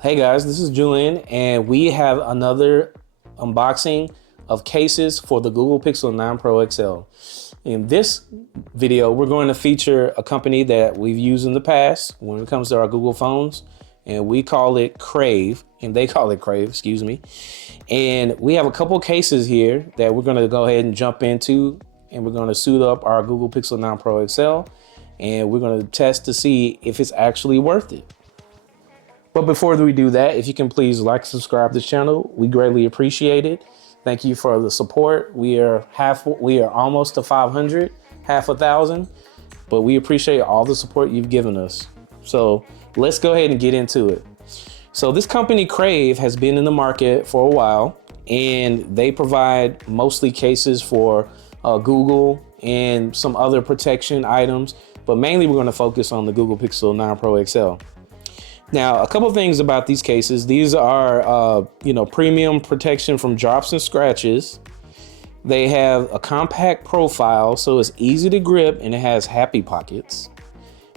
Hey guys, this is Julian, and we have another unboxing of cases for the Google Pixel 9 Pro XL. In this video, we're going to feature a company that we've used in the past when it comes to our Google phones, and we call it Crave, and they call it Crave, excuse me. And we have a couple cases here that we're going to go ahead and jump into, and we're going to suit up our Google Pixel 9 Pro XL, and we're going to test to see if it's actually worth it. But before we do that, if you can please like, subscribe to the channel, we greatly appreciate it. Thank you for the support. We are almost to 500, half a thousand, but we appreciate all the support you've given us. So let's go ahead and get into it. So this company Crave has been in the market for a while, and they provide mostly cases for Google and some other protection items, but mainly we're going to focus on the Google Pixel 9 Pro XL. Now, a couple things about these cases. These are, premium protection from drops and scratches. They have a compact profile, so it's easy to grip, and it has happy pockets.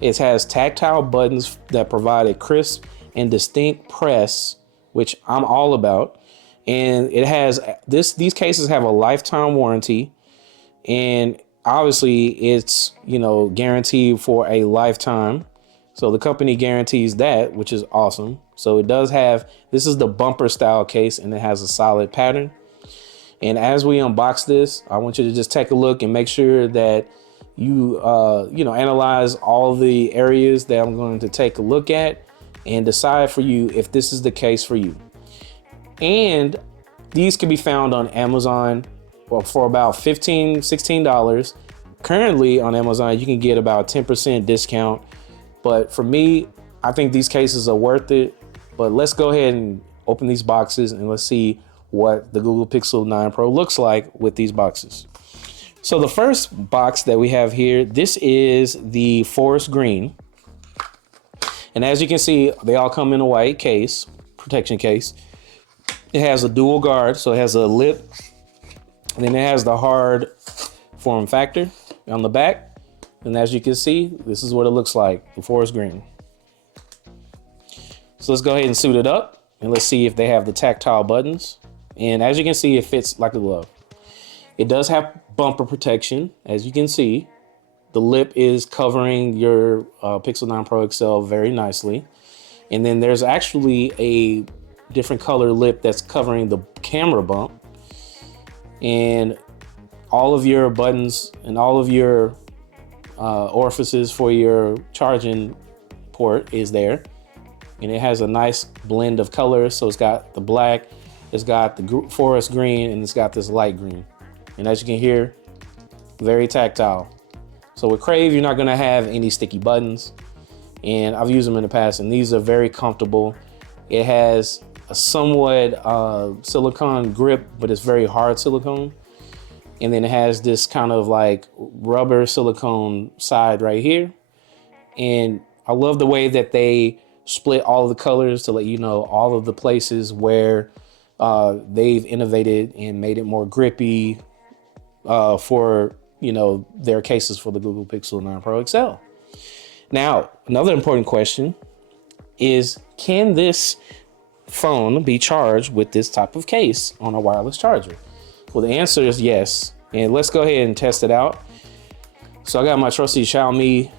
It has tactile buttons that provide a crisp and distinct press, which I'm all about. And it has these cases have a lifetime warranty, and obviously it's, guaranteed for a lifetime. So the company guarantees that, which is awesome. So it does have, this is the bumper style case, and it has a solid pattern. And as we unbox this, I want you to just take a look and make sure that you, analyze all the areas that I'm going to take a look at and decide for you if this is the case for you. And these can be found on Amazon for about $15, $16. Currently on Amazon, you can get about 10% discount. But for me, I think these cases are worth it. But let's go ahead and open these boxes and let's see what the Google Pixel 9 Pro looks like with these boxes. So the first box that we have here, this is the forest green. And as you can see, they all come in a white case, protection case. It has a dual guard, so it has a lip. And then it has the hard form factor on the back. And as you can see, this is what it looks like, the forest green. So let's go ahead and suit it up, and let's see if they have the tactile buttons. And as you can see, it fits like a glove. It does have bumper protection. As you can see, the lip is covering your Pixel 9 Pro XL very nicely. And then there's actually a different color lip that's covering the camera bump. And all of your buttons and all of your orifices for your charging port is there, and it has a nice blend of colors. So it's got the black, it's got the forest green, and it's got this light green. And as you can hear, very tactile. So with Crave, you're not going to have any sticky buttons, and I've used them in the past, and these are very comfortable. It has a somewhat silicone grip, but it's very hard silicone. And then it has this kind of like rubber silicone side right here. And I love the way that they split all of the colors to let you know all of the places where they've innovated and made it more grippy for, their cases for the Google Pixel 9 Pro XL. Now, another important question is, can this phone be charged with this type of case on a wireless charger? Well, the answer is yes, and let's go ahead and test it out. So I got my trusty Xiaomi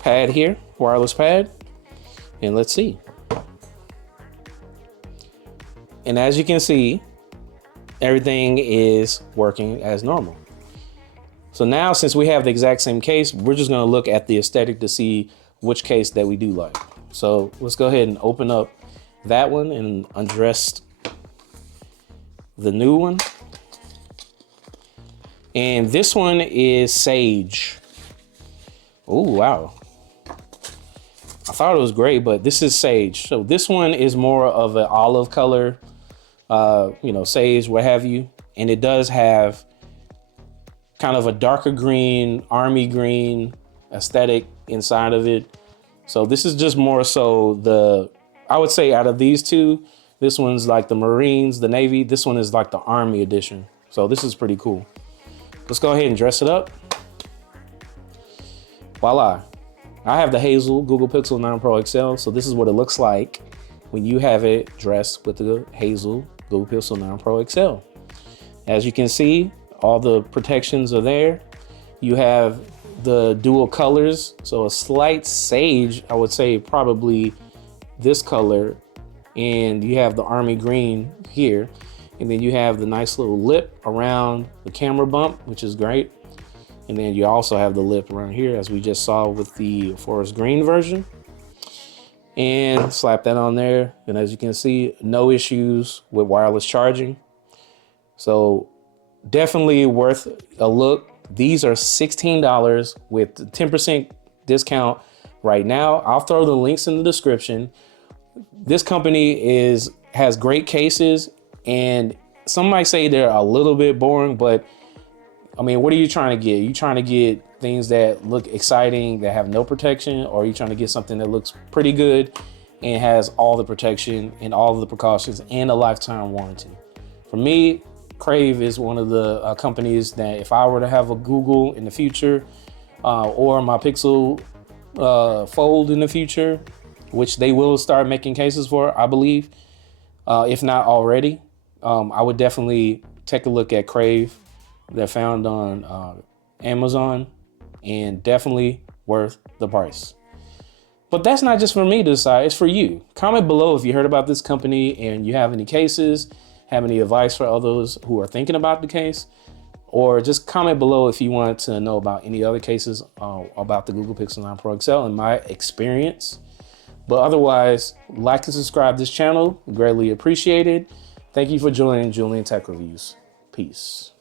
pad here, wireless pad, and let's see. And as you can see, everything is working as normal. So now, since we have the exact same case, we're just gonna look at the aesthetic to see which case that we do like. So let's go ahead and open up that one and undress the new one. And this one is Sage. Oh, wow. I thought it was gray, but this is Sage. So this one is more of an olive color, sage, what have you. And it does have kind of a darker green, army green aesthetic inside of it. So this is just more so I would say out of these two, this one's like the Marines, the Navy. This one is like the Army edition. So this is pretty cool. Let's go ahead and dress it up. Voila. I have the Hazel Google Pixel 9 Pro XL, so this is what it looks like when you have it dressed with the Hazel Google Pixel 9 Pro XL. As you can see, all the protections are there. You have the dual colors, so a slight sage, I would say probably this color, and you have the army green here, and then you have the nice little lip around the camera bump, which is great. And then you also have the lip around here, as we just saw with the forest green version. And slap that on there, and as you can see, no issues with wireless charging. So definitely worth a look. These are $16 with 10% discount right now. I'll throw the links in the description. This company has great cases, and some might say they're a little bit boring, but I mean, what are you trying to get? Are you trying to get things that look exciting, that have no protection, or are you trying to get something that looks pretty good and has all the protection and all of the precautions and a lifetime warranty? For me, Crave is one of the companies that if I were to have a Google in the future or my Pixel Fold in the future, which they will start making cases for, I believe, if not already, I would definitely take a look at Crave. They're found on Amazon and definitely worth the price. But that's not just for me to decide, it's for you. Comment below if you heard about this company and you have any cases, have any advice for others who are thinking about the case, or just comment below if you want to know about any other cases about the Google Pixel 9 Pro XL and my experience. But otherwise, like and subscribe to this channel, greatly appreciated. Thank you for joining Julian Tech Reviews. Peace.